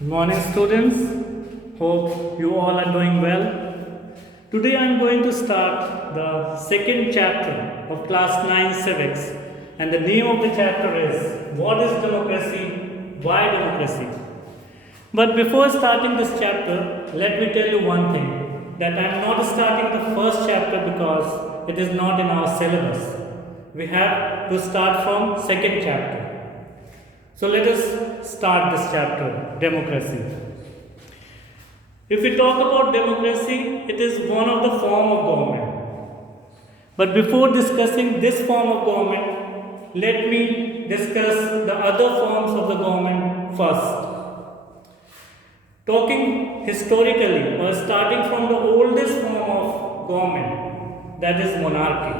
Good morning, students. Hope you all are doing well. Today I am going to start the second chapter of class 9 civics, and the name of the chapter is What is Democracy? Why Democracy? But before starting this chapter, let me tell you one thing, that I am not starting the first chapter because it is not in our syllabus. We have to start from second chapter. So let us start this chapter, democracy. If we talk about democracy, it is one of the form of government. But before discussing this form of government, let me discuss the other forms of the government first. Talking historically or starting from the oldest form of government, that is monarchy.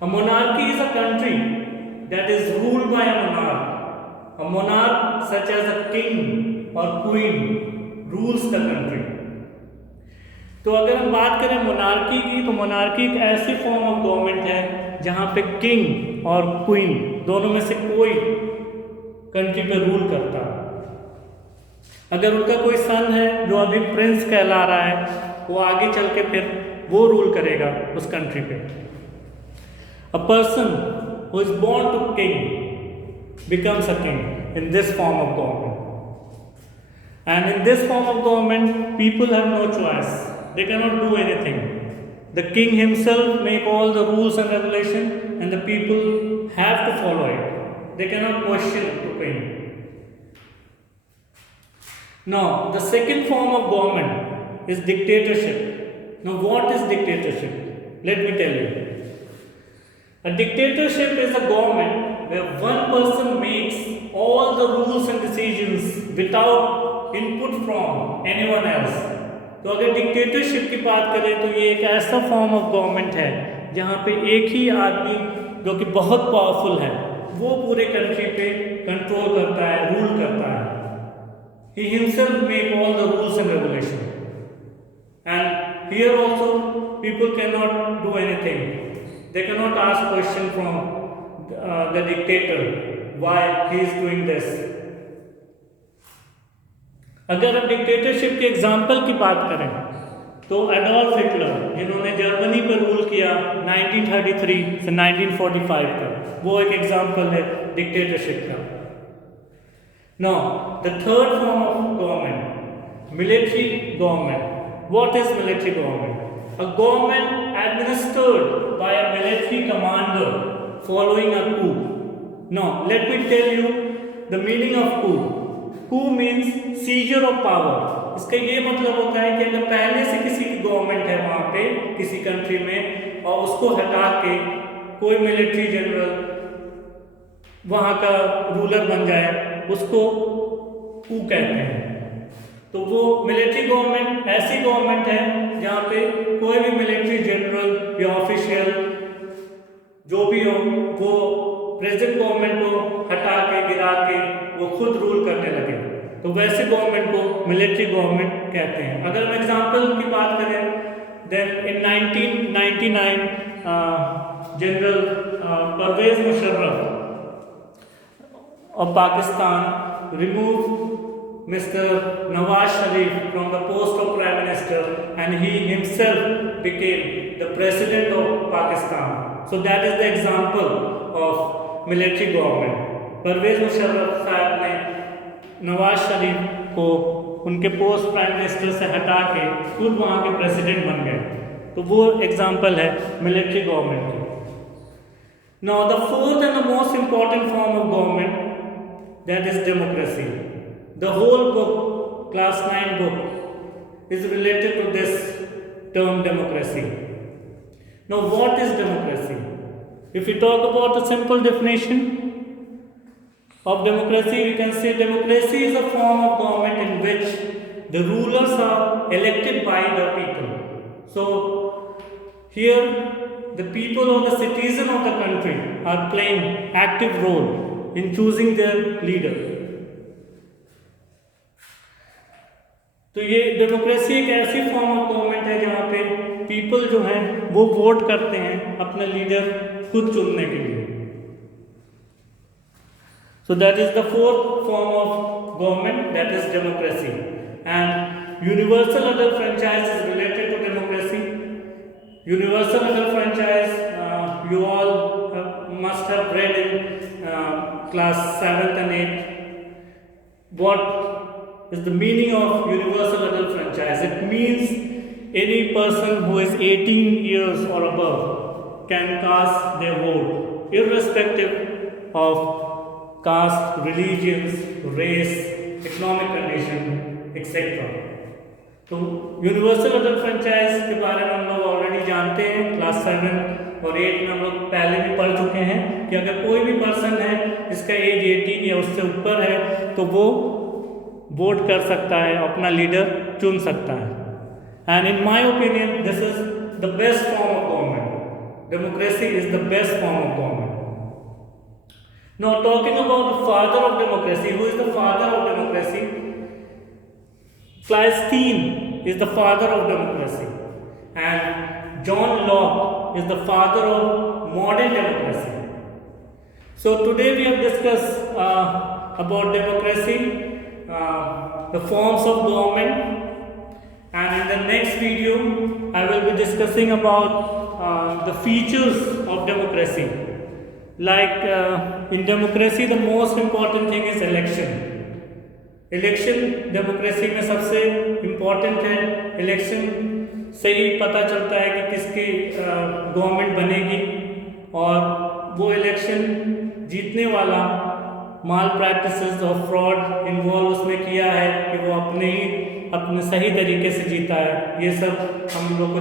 A monarchy is a country that is ruled by a monarch. A monarch such as a king or queen rules the country. तो अगर हम बात करें monarchy की, तो monarchy एक ऐसी form of government है जहाँ पे किंग और क्वीन दोनों में से कोई कंट्री पे रूल करता है। अगर उनका कोई सन है जो अभी प्रिंस कहला रहा है, वो आगे चल के फिर वो रूल करेगा उस कंट्री पे। A person who is born to king becomes a king in this form of government. And in this form of government, people have no choice. They cannot do anything. The king himself make all the rules and regulations, and the people have to follow it. They cannot question the king. Now, the second form of government is dictatorship. Now, what is dictatorship? Let me tell you. A dictatorship is a government where one person makes all the rules and decisions without input from anyone else. तो अगर dictatorship की बात करें तो ये एक ऐसा form of government है जहाँ पे एक ही आदमी जो कि बहुत पावरफुल है वो पूरे कंट्री पे कंट्रोल करता है, रूल करता है. He himself make all the rules and regulations. And here also people cannot do anything. They cannot ask question from the dictator why he is doing this. अगर हम डिक्टेटरशिप के example की बात करें तो एडोल्फ हिटलर, जिन्होंने Germany पर rule किया 1933 से 1945 तक, वो एक एग्जाम्पल है डिक्टेटरशिप का. Now the third form of government, military government. What is military government? A government administered by a military commander following a coup. Now, let me tell you the meaning of coup. Coup means seizure of power. इसका ये मतलब होता है कि अगर पहले से किसी की गवर्नमेंट है वहाँ पे किसी कंट्री में और उसको हटा के कोई मिलिट्री जनरल वहाँ का रूलर बन जाए, उसको coup कहते हैं. तो वो मिलिट्री गवर्नमेंट ऐसी गवर्नमेंट है जहाँ पे कोई भी मिलिट्री जनरल या ऑफिशियल जो भी हो वो प्रेजेंट गवर्नमेंट को हटा के गिरा के वो खुद रूल करने लगे, तो वैसे गवर्नमेंट को मिलिट्री गवर्नमेंट कहते हैं. अगर हम एग्जांपल की बात करें, then in 1999 general Parvez Musharraf of Pakistan removed Mr. Nawaz Sharif from the post of Prime Minister, and he himself became the President of Pakistan. So that is the example of military government. Parvez Musharraf साहब ने नवाज शरीफ को उनके post prime minister से हटा के खुद वहाँ के प्रेसिडेंट बन गए, तो वो एग्जाम्पल है मिलिट्री गवर्नमेंट की. Now the fourth and the most important form of government, that is democracy. The whole book, class 9 book, is related to this term democracy. Now, what is democracy? If we talk about the simple definition of democracy, we can say democracy is a form of government in which the rulers are elected by the people. So, here the people or the citizen of the country are playing active role in choosing their leader. तो ये democracy एक ऐसी form of government है जहाँ पे people जो हैं वो वोट करते हैं अपने लीडर खुद चुनने के लिए. So that is the fourth form of government, that is democracy. And universal adult franchise is related to democracy. Universal adult franchise, you all must have read in class 7th and 8th. What is the meaning of universal adult franchise? It means any person who is 18 years or above can cast their vote, irrespective of caste, religions, race, economic condition, etc. तो universal adult franchise के बारे में हम लोग already जानते हैं, class 7 और 8 में हम लोग पहले भी पढ़ चुके हैं कि अगर कोई भी पर्सन है जिसका एज 18 या उससे ऊपर है तो वो वोट कर सकता है, अपना लीडर चुन सकता है. And in my opinion this is the best form of government. Democracy is the best form of government. Now talking about the father of democracy, who is the father of democracy? Cleistine is the father of democracy, and John Locke is the father of modern democracy. So today we have discussed about democracy, the forms of government, and in the next video I will be discussing about the features of democracy. Like in democracy the most important thing is election. Election democracy में सबसे important है. Election से ही पता चलता है कि किसकी government बनेगी, और वो इलेक्शन जीतने वाला माल प्रैक्टिसेस और फ्रॉड इन्वॉल्व उसमें किया है कि वो अपने सही तरीके से जीता है. ये सब हम लोग को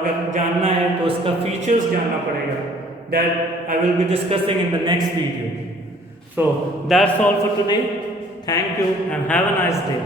अगर जानना है तो इसका फीचर्स जानना पड़ेगा. That I will be discussing in the next video. So that's all for today. Thank you and have a nice day.